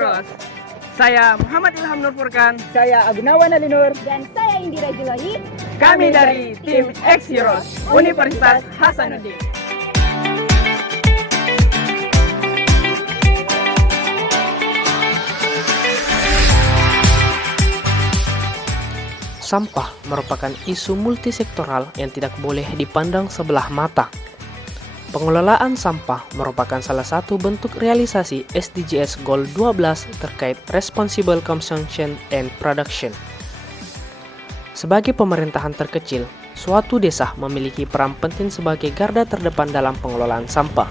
Heroes. Saya Muhammad Ilham Nur Furkan. Saya Agunawan Alinur. Dan saya Indira Julahi. Kami dari tim X Heroes Universitas Hasanuddin. Sampah merupakan isu multisektoral yang tidak boleh dipandang sebelah mata. Pengelolaan sampah merupakan salah satu bentuk realisasi SDGs Goal 12 terkait Responsible Consumption and Production. Sebagai pemerintahan terkecil, suatu desa memiliki peran penting sebagai garda terdepan dalam pengelolaan sampah.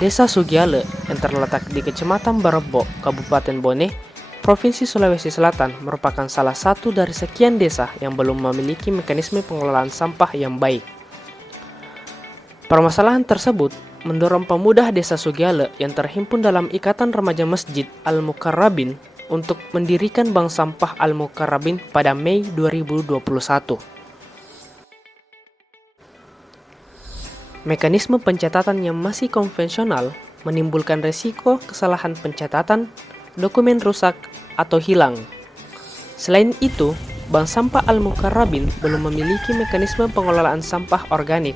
Desa Sugiale yang terletak di Kecamatan Barebo, Kabupaten Bone, Provinsi Sulawesi Selatan merupakan salah satu dari sekian desa yang belum memiliki mekanisme pengelolaan sampah yang baik. Permasalahan tersebut mendorong pemuda desa Sugiale yang terhimpun dalam Ikatan Remaja Masjid Al-Mukarrabin untuk mendirikan Bank Sampah Al-Mukarrabin pada Mei 2021. Mekanisme pencatatan yang masih konvensional menimbulkan resiko kesalahan pencatatan, dokumen rusak, atau hilang. Selain itu, Bank Sampah Al-Mukarrabin belum memiliki mekanisme pengelolaan sampah organik.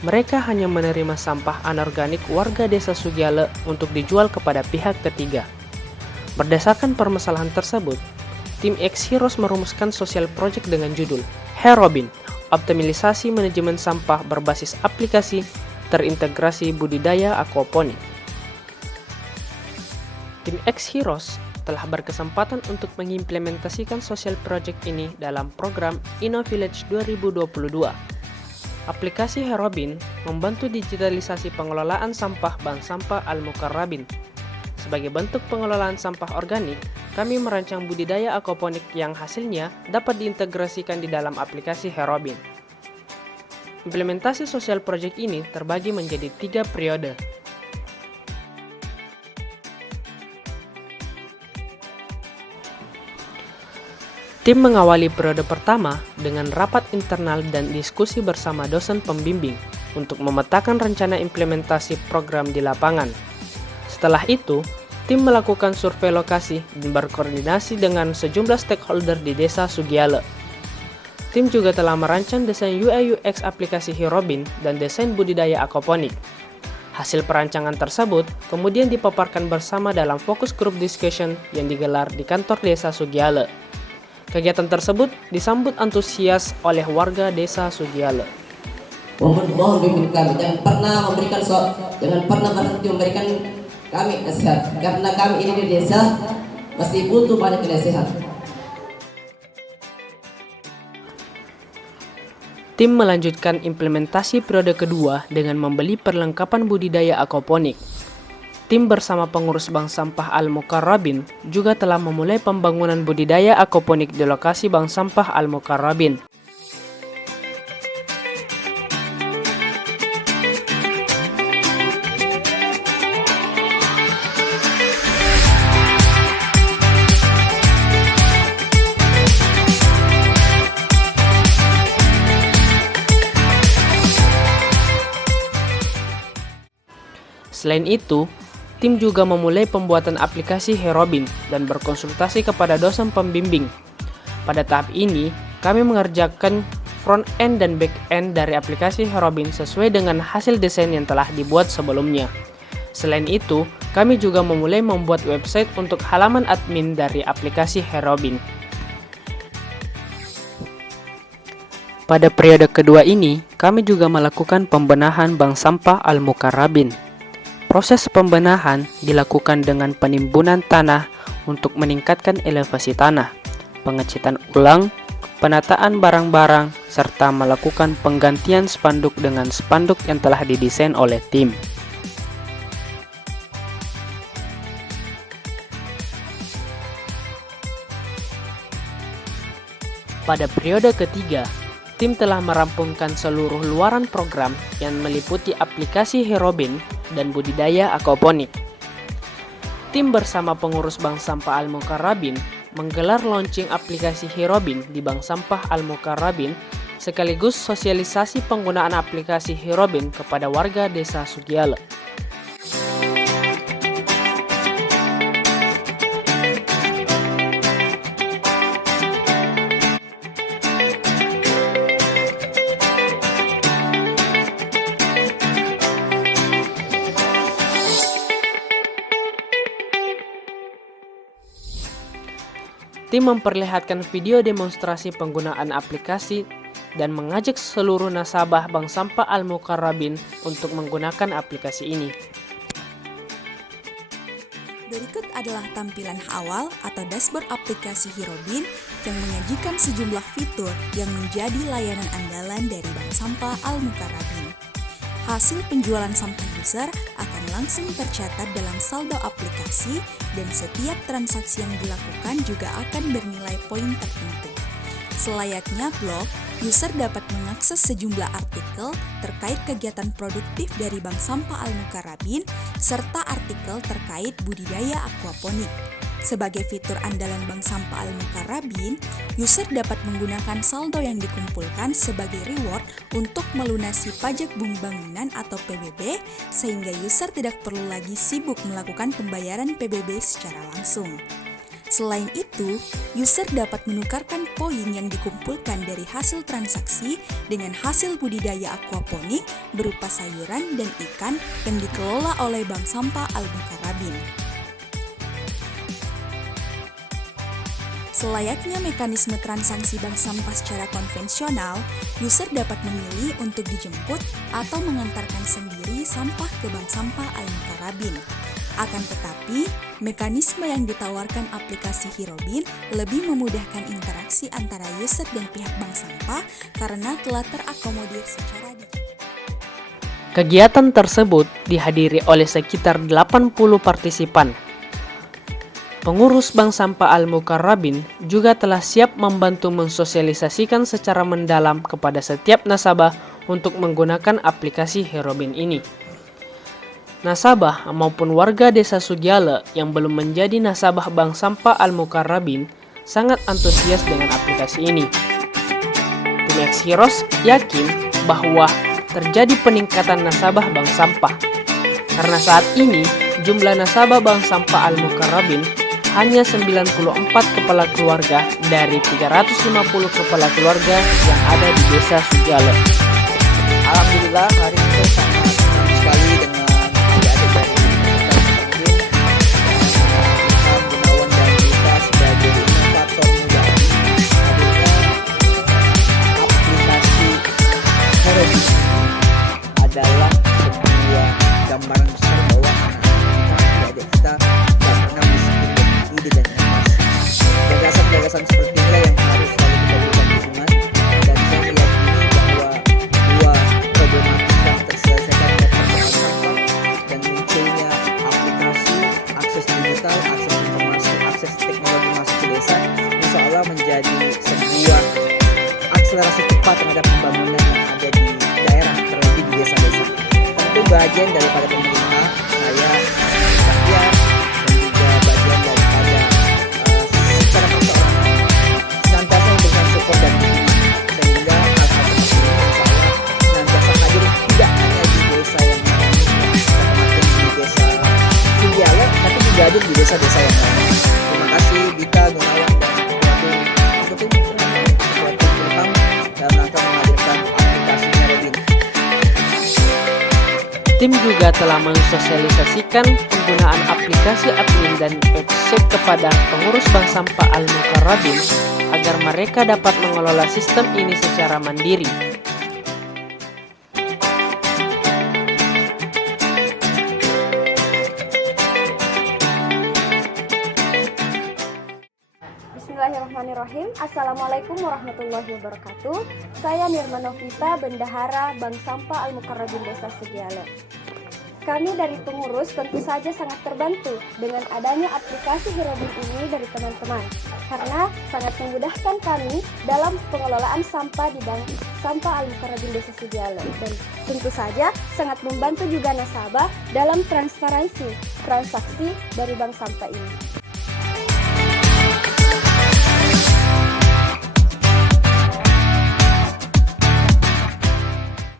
Mereka hanya menerima sampah anorganik warga desa Sugiale untuk dijual kepada pihak ketiga. Berdasarkan permasalahan tersebut, tim X Heroes merumuskan social project dengan judul Herobin, optimalisasi manajemen sampah berbasis aplikasi terintegrasi budidaya aquaponik. Tim X Heroes telah berkesempatan untuk mengimplementasikan social project ini dalam program InnoVillage 2022. Aplikasi Herobin membantu digitalisasi pengelolaan sampah Bank Sampah Al-Mukarrabin. Sebagai bentuk pengelolaan sampah organik, kami merancang budidaya aquaponik yang hasilnya dapat diintegrasikan di dalam aplikasi Herobin. Implementasi social project ini terbagi menjadi 3 periode. Tim mengawali periode pertama dengan rapat internal dan diskusi bersama dosen pembimbing untuk memetakan rencana implementasi program di lapangan. Setelah itu, tim melakukan survei lokasi dan berkoordinasi dengan sejumlah stakeholder di desa Sugiale. Tim juga telah merancang desain UI/UX aplikasi Herobin dan desain budidaya aquaponik. Hasil perancangan tersebut kemudian dipaparkan bersama dalam focus group discussion yang digelar di kantor desa Sugiale. Kegiatan tersebut disambut antusias oleh warga desa Sugiale. Mohon bimbing kami, jangan pernah berhenti memberikan kami nasihat, karena kami ini di desa masih butuh banyak nasihat. Tim melanjutkan implementasi periode kedua dengan membeli perlengkapan budidaya aquaponik. Tim bersama pengurus Bank Sampah Al-Mukarrabin juga telah memulai pembangunan budidaya aquaponik di lokasi Bank Sampah Al-Mukarrabin. Selain itu, tim juga memulai pembuatan aplikasi Herobin dan berkonsultasi kepada dosen pembimbing. Pada tahap ini, kami mengerjakan front-end dan back-end dari aplikasi Herobin sesuai dengan hasil desain yang telah dibuat sebelumnya. Selain itu, kami juga memulai membuat website untuk halaman admin dari aplikasi Herobin. Pada periode kedua ini, kami juga melakukan pembenahan Bank Sampah Al-Mukarrabin. Proses pembenahan dilakukan dengan penimbunan tanah untuk meningkatkan elevasi tanah, pengecatan ulang, penataan barang-barang, serta melakukan penggantian spanduk dengan spanduk yang telah didesain oleh tim. Pada periode ketiga, tim telah merampungkan seluruh luaran program yang meliputi aplikasi Herobin dan budidaya aquaponik. Tim bersama pengurus Bank Sampah Al-Mukarrabin menggelar launching aplikasi Herobin di Bank Sampah Al-Mukarrabin sekaligus sosialisasi penggunaan aplikasi Herobin kepada warga desa Sugiale. Tim memperlihatkan video demonstrasi penggunaan aplikasi dan mengajak seluruh nasabah Bank Sampah Al-Mukarrabin untuk menggunakan aplikasi ini. Berikut adalah tampilan awal atau dashboard aplikasi Hirobin yang menyajikan sejumlah fitur yang menjadi layanan andalan dari Bank Sampah Al-Mukarrabin. Hasil penjualan sampah user akan langsung tercatat dalam saldo aplikasi dan setiap transaksi yang dilakukan juga akan bernilai poin tertentu. Selayaknya blog, user dapat mengakses sejumlah artikel terkait kegiatan produktif dari Bank Sampah Al-Mukarrabin serta artikel terkait budidaya aquaponik. Sebagai fitur andalan Bank Sampah Al-Mukarrabin, user dapat menggunakan saldo yang dikumpulkan sebagai reward untuk melunasi pajak bumi bangunan atau PBB, sehingga user tidak perlu lagi sibuk melakukan pembayaran PBB secara langsung. Selain itu, user dapat menukarkan poin yang dikumpulkan dari hasil transaksi dengan hasil budidaya aquaponik berupa sayuran dan ikan yang dikelola oleh Bank Sampah Al-Mukarrabin. Selayaknya mekanisme transaksi bank sampah secara konvensional, user dapat memilih untuk dijemput atau mengantarkan sendiri sampah ke Bank Sampah Al-Mukarrabin. Akan tetapi, mekanisme yang ditawarkan aplikasi Hirobin lebih memudahkan interaksi antara user dan pihak bank sampah karena telah terakomodir secara digital. Kegiatan tersebut dihadiri oleh sekitar 80 partisipan. Pengurus Bank Sampah Al-Mukarrabin juga telah siap membantu mensosialisasikan secara mendalam kepada setiap nasabah untuk menggunakan aplikasi Hirobin ini. Nasabah maupun warga desa Sugiale yang belum menjadi nasabah Bank Sampah Al-Mukarrabin sangat antusias dengan aplikasi ini. Tim X Heroes yakin bahwa terjadi peningkatan nasabah Bank Sampah. Karena saat ini jumlah nasabah Bank Sampah Al-Mukarrabin hanya 94 kepala keluarga dari 350 kepala keluarga yang ada di desa Sugiale. Alhamdulillah hari ini saya sangat senang sekali dengan adik-adik dari Ilham Gunawan dan kita sebagai inovator muda hadirnya aplikasi Hirobin adalah sebuah gambaran besar bahwa adik-adik kita tidak pernah miskin ide dan inovasi. Gagasan-gagasan seperti inilah yang harus selalu kita berikan dukungan, dan saya meyakini bahwa dua problematika terselesaikan oleh persoalan sampah dan munculnya aplikasi, akses digital, akses informasi, akses teknologi masuk ke desa, insya Allah menjadi sebuah akselerasi cepat terhadap pembangunan yang ada di daerah, terlebih di desa-desa. Tentu bagian daripada pemerintah, saya rakyat, dan juga bagian daripada secara perseorangan senantiasa memberikan support dan dukungan, sehingga hal-hal seperti ini insya Allah senantiasa hadir tidak hanya di desa yang kemarin di desa Sugiale, tapi juga hadir di desa-desa yang lain. Terima kasih Dita, Gunawan, dan ketua Ilham dalam rangka menghadirkan aplikasi Hirobin. Tim juga telah mensosialisasikan penggunaan aplikasi admin dan website kepada pengurus Bank Sampah Al-Mukarrabin agar mereka dapat mengelola sistem ini secara mandiri. Bismillahirrahmanirrahim. Assalamualaikum warahmatullahi wabarakatuh. Saya Nirma Novita, Bendahara Bank Sampah Al-Mukarrabin Desa Sugiale. Kami dari pengurus tentu saja sangat terbantu dengan adanya aplikasi Hirobin ini dari teman-teman, karena sangat memudahkan kami dalam pengelolaan sampah di Bank Sampah Al-Mukarrabin Desa Sugiale, dan tentu saja sangat membantu juga nasabah dalam transparansi transaksi dari bank sampah ini.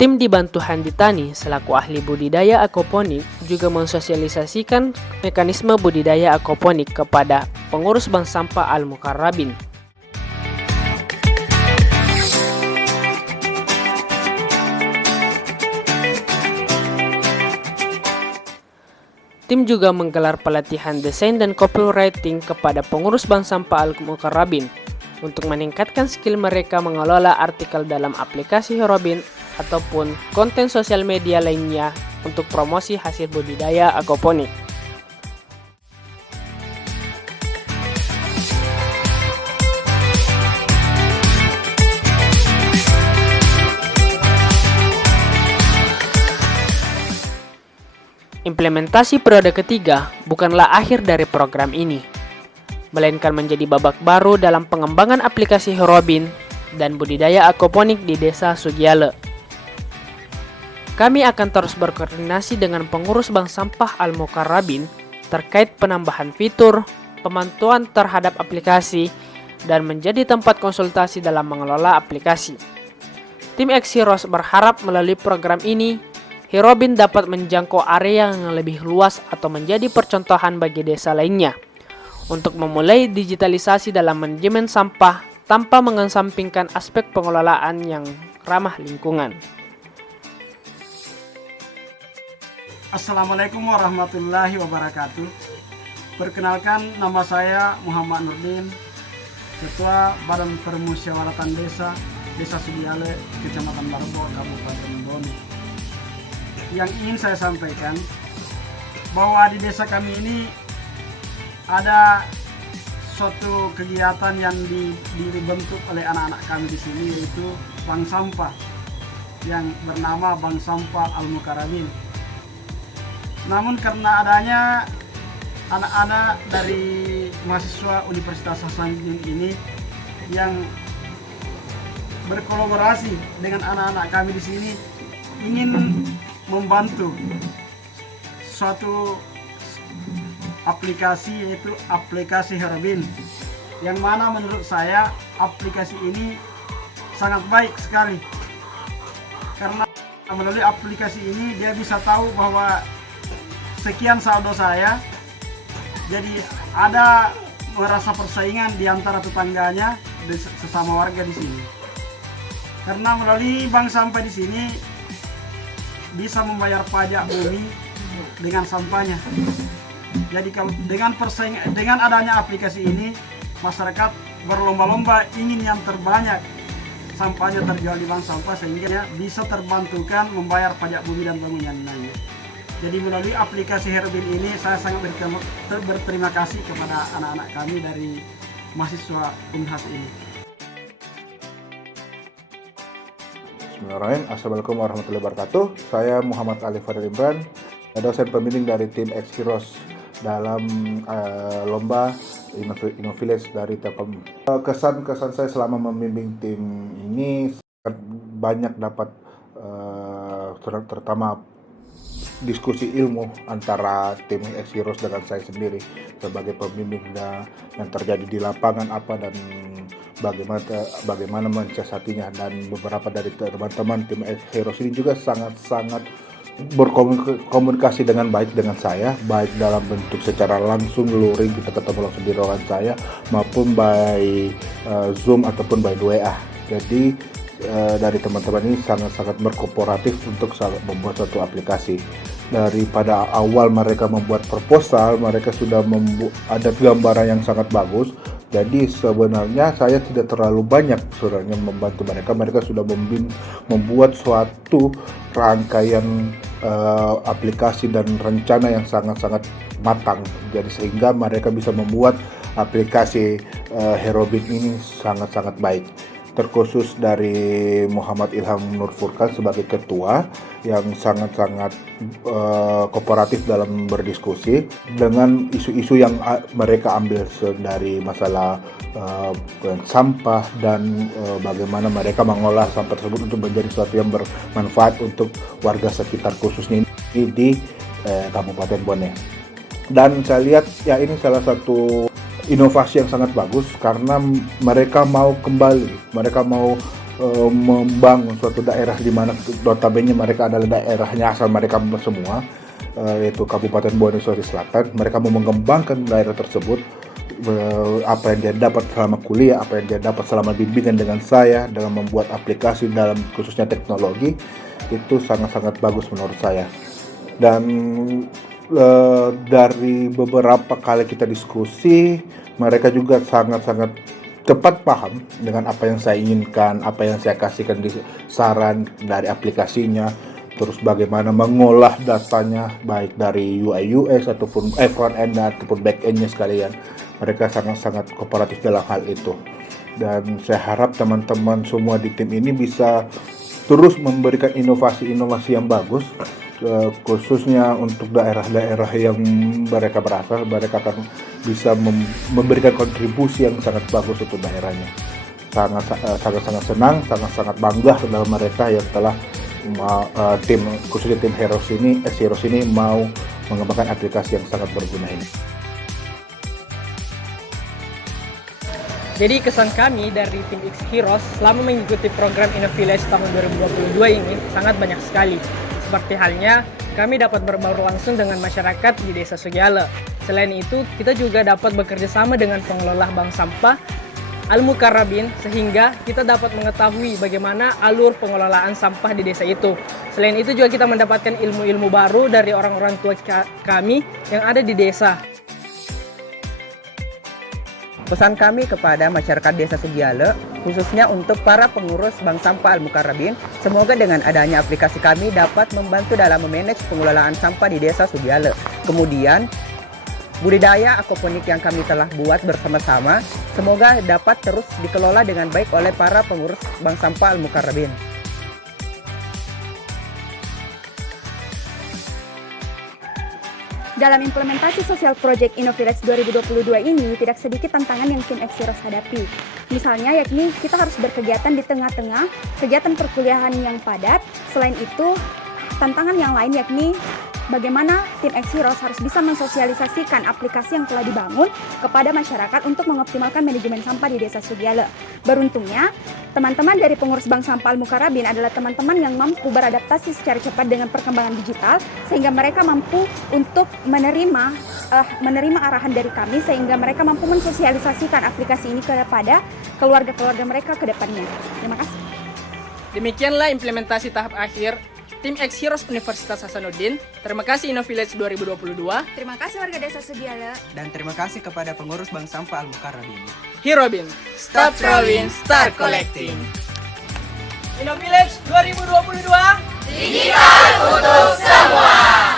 Tim dibantu Handi Tani selaku ahli budidaya aquaponik juga mensosialisasikan mekanisme budidaya aquaponik kepada pengurus Bank Sampah Al-Mukarrabin. Tim juga menggelar pelatihan desain dan copywriting kepada pengurus Bank Sampah Al-Mukarrabin untuk meningkatkan skill mereka mengelola artikel dalam aplikasi Hirobin ataupun konten sosial media lainnya untuk promosi hasil budidaya aquaponik. Implementasi periode ketiga bukanlah akhir dari program ini, melainkan menjadi babak baru dalam pengembangan aplikasi Hirobin dan budidaya aquaponik di Desa Sugiale. Kami akan terus berkoordinasi dengan pengurus Bank Sampah Al-Mukarrabin terkait penambahan fitur, pemantauan terhadap aplikasi, dan menjadi tempat konsultasi dalam mengelola aplikasi. Tim X Heroes berharap melalui program ini, Hirobin dapat menjangkau area yang lebih luas atau menjadi percontohan bagi desa lainnya untuk memulai digitalisasi dalam manajemen sampah tanpa mengesampingkan aspek pengelolaan yang ramah lingkungan. Assalamualaikum warahmatullahi wabarakatuh. Perkenalkan, nama saya Muhammad Nurdin, Ketua Badan Permusyawaratan Desa Sugiale, Kecamatan Barbo, Kabupaten Bone. Yang ingin saya sampaikan bahwa di desa kami ini ada suatu kegiatan yang dibentuk oleh anak-anak kami di sini, yaitu Bank Sampah yang bernama Bank Sampah Al-Mukarrabin. Namun karena adanya anak-anak dari mahasiswa Universitas Hasanuddin ini yang berkolaborasi dengan anak-anak kami di sini ingin membantu suatu aplikasi, yaitu aplikasi Hirobin, yang mana menurut saya aplikasi ini sangat baik sekali, karena melalui aplikasi ini dia bisa tahu bahwa sekian saldo saya, jadi ada merasa persaingan di antara tetangganya, sesama warga di sini. Karena melalui bank sampah di sini bisa membayar pajak bumi dengan sampahnya. Jadi kalau dengan adanya aplikasi ini, masyarakat berlomba-lomba ingin yang terbanyak sampahnya terjual di bank sampah, sehingga bisa terbantukan membayar pajak bumi dan bangunan lainnya. Jadi melalui aplikasi Hirobin ini saya sangat berterima kasih kepada anak-anak kami dari mahasiswa Unhas ini. Bismillahirrahmanirrahim. Assalamualaikum warahmatullahi wabarakatuh. Saya Muhammad Ali Fadil Imran, dosen pembimbing dari tim X Heroes dalam lomba Innovillage dari Telkom. Kesan saya selama membimbing tim ini banyak dapat terutama diskusi ilmu antara tim X Heroes dengan saya sendiri sebagai pembimbing yang terjadi di lapangan apa dan bagaimana mensiasatinya, dan beberapa dari teman-teman tim X Heroes ini juga sangat berkomunikasi dengan baik dengan saya, baik dalam bentuk secara langsung luring, kita ketemu langsung di ruangan saya, maupun by Zoom ataupun by WA. Jadi dari teman-teman ini sangat berkooperatif untuk membuat suatu aplikasi. Daripada awal mereka membuat proposal, mereka sudah ada gambaran yang sangat bagus. Jadi sebenarnya saya tidak terlalu banyak sebenarnya membantu mereka. Mereka sudah membuat suatu rangkaian aplikasi dan rencana yang sangat matang. Jadi sehingga mereka bisa membuat aplikasi Hirobin ini sangat baik. Terkhusus dari Muhammad Ilham Nur Furkan sebagai ketua yang sangat kooperatif dalam berdiskusi dengan isu-isu yang mereka ambil dari masalah sampah dan bagaimana mereka mengolah sampah tersebut untuk menjadi sesuatu yang bermanfaat untuk warga sekitar, khususnya di Kabupaten Bone. Dan saya lihat ya ini salah satu inovasi yang sangat bagus karena mereka mau membangun suatu daerah di mana notabene mereka adalah daerahnya asal mereka semua, yaitu Kabupaten Bone, Sulawesi Selatan. Mereka mau mengembangkan daerah tersebut, apa yang dia dapat selama kuliah, apa yang dia dapat selama bimbingan dengan saya dalam membuat aplikasi dalam khususnya teknologi, itu sangat bagus menurut saya. Dan dari beberapa kali kita diskusi, mereka juga sangat-sangat tepat paham dengan apa yang saya inginkan, apa yang saya kasihkan di saran dari aplikasinya, terus bagaimana mengolah datanya baik dari UI UX ataupun front end ataupun back endnya sekalian. Mereka sangat-sangat kooperatif dalam hal itu. Dan saya harap teman-teman semua di tim ini bisa terus memberikan inovasi-inovasi yang bagus, khususnya untuk daerah-daerah yang mereka berasal. Mereka akan bisa memberikan kontribusi yang sangat bagus untuk daerahnya. Sangat-sangat senang, sangat-sangat bangga dalam mereka yang telah tim, khususnya tim Heroes ini mau mengembangkan aplikasi yang sangat berguna ini. Jadi kesan kami dari tim X Heroes selama mengikuti program InnoVillage tahun 2022 ini sangat banyak sekali. Seperti halnya kami dapat berbaur langsung dengan masyarakat di Desa Sugiale. Selain itu, kita juga dapat bekerja sama dengan pengelola bank sampah Al-Mukarrabin sehingga kita dapat mengetahui bagaimana alur pengelolaan sampah di desa itu. Selain itu juga kita mendapatkan ilmu-ilmu baru dari orang-orang tua kami yang ada di desa. Pesan kami kepada masyarakat Desa Sugiale, khususnya untuk para pengurus Bank Sampah Al-Mukarrabin, semoga dengan adanya aplikasi kami dapat membantu dalam memanage pengelolaan sampah di Desa Sugiale. Kemudian, budidaya aquaponik yang kami telah buat bersama-sama, semoga dapat terus dikelola dengan baik oleh para pengurus Bank Sampah Al-Mukarrabin. Dalam implementasi Social Project InnoVillage 2022 ini, tidak sedikit tantangan yang tim X Heroes hadapi. Misalnya, yakni kita harus berkegiatan di tengah-tengah kegiatan perkuliahan yang padat. Selain itu, tantangan yang lain yakni bagaimana tim X Heroes harus bisa mensosialisasikan aplikasi yang telah dibangun kepada masyarakat untuk mengoptimalkan manajemen sampah di Desa Sugiale. Beruntungnya, teman-teman dari pengurus Bank Sampah Al-Mukarrabin adalah teman-teman yang mampu beradaptasi secara cepat dengan perkembangan digital, sehingga mereka mampu untuk menerima arahan dari kami, sehingga mereka mampu mensosialisasikan aplikasi ini kepada keluarga-keluarga mereka ke depannya. Terima kasih. Demikianlah implementasi tahap akhir tim X Heroes Universitas Hasanuddin. Terima kasih InnoVillage 2022. Terima kasih warga Desa Sugiale. Dan terima kasih kepada pengurus Bank Sampah Al-Mukarrabin. Herobin, stop throwing, start collecting. InnoVillage 2022. Digital untuk semua.